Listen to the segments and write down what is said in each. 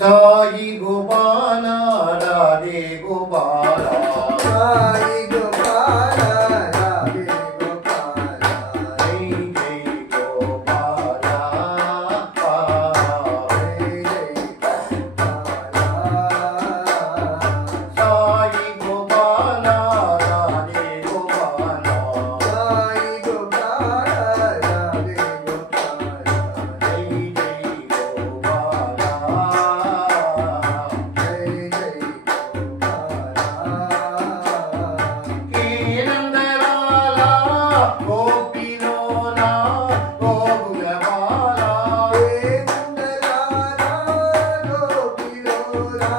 साई गोपाल राधे गोपाल साई गोपाल राधे गोपाल जय जय गोपाल साई गोपाल राधे गोपाल साई गोपाल राधे गोपाल जय जय गोपाल जय जय गोपाल हे नंदलाला गोपीलोला गोकुलबाला हे नंदलाला गोपीलोला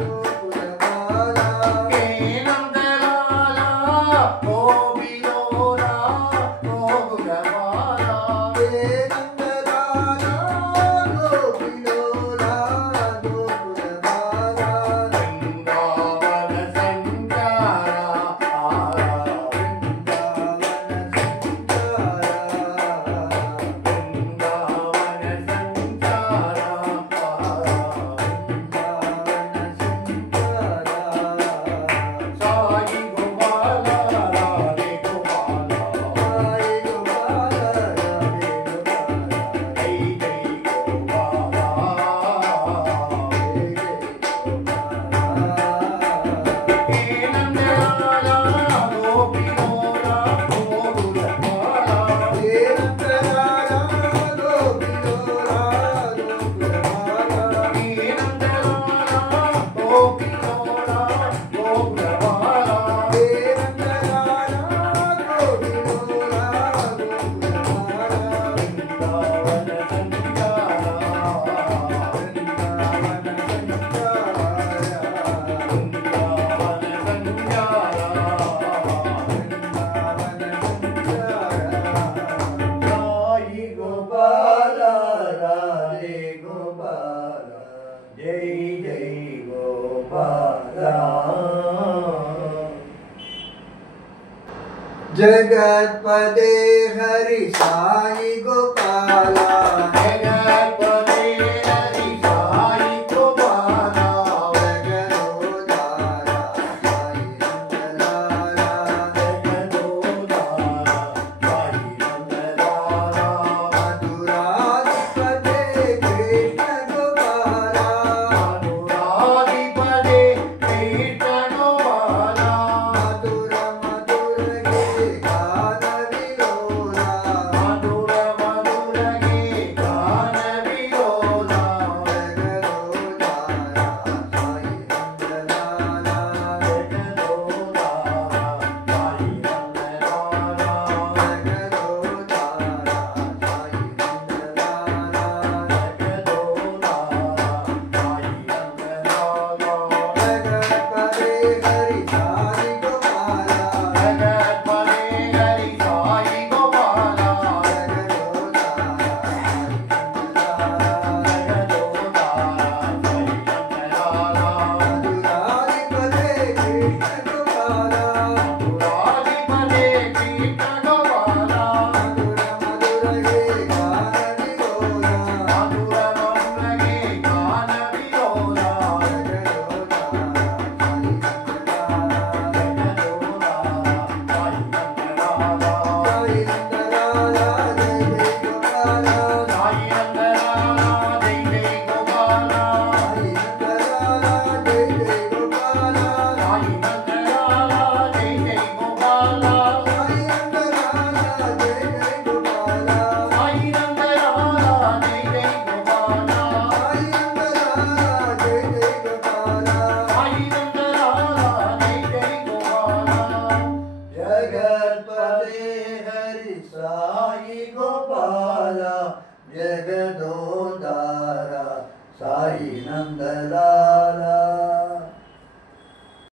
गोकुलबाला हे नंदलाला गोपीलोला गोकुलबाला हे नंदलाला गोपीलोला गोकुलबाला वृंदावन संचारा साई गोपाल राधे गोपाल जय जय गोपाल हे नंदलाला गोपीलोला गोकुलबाला हे नंदलाला गोपीलोला गोकुलबाला साई गोपाल राधे गोपाल जय जय गोपाल जगतपते हरि साई गोपाला जगतपते हरि साई गोपाल जगदोधारा साई नंदलाला जगदोधारा साई नंदलाला मधुराधिपते कृष्ण गोपाला अनुराधिपते कृष्ण गोपाला मधुर मधुर गे गान विलोला मधुर मधुर गे गान विलोला जगदोधारा साई नंदलाला जगदोधारा साई नंदलाला जगदोधारा साई नंदलाला जगतपते हरि साई गोपाला जगदोधारा साई नंदलाला मधुराधिपते कृष्ण गोपाला मधुर मधुर गे गान विलोला साई नंदलाला जय जय गोपाला साई नंदलाला जय जय गोपाला साई नंदलाला जय जय गोपाला साई नंदलाला जय जय गोपाला साई नंदलाला जय जय गोपाला साई नंदलाला जय जय गोपाला साई नंदलाला जय जय गोपाला साई नंदलाला जय जय गोपाला जगतपते हरि साई गोपाला जगदो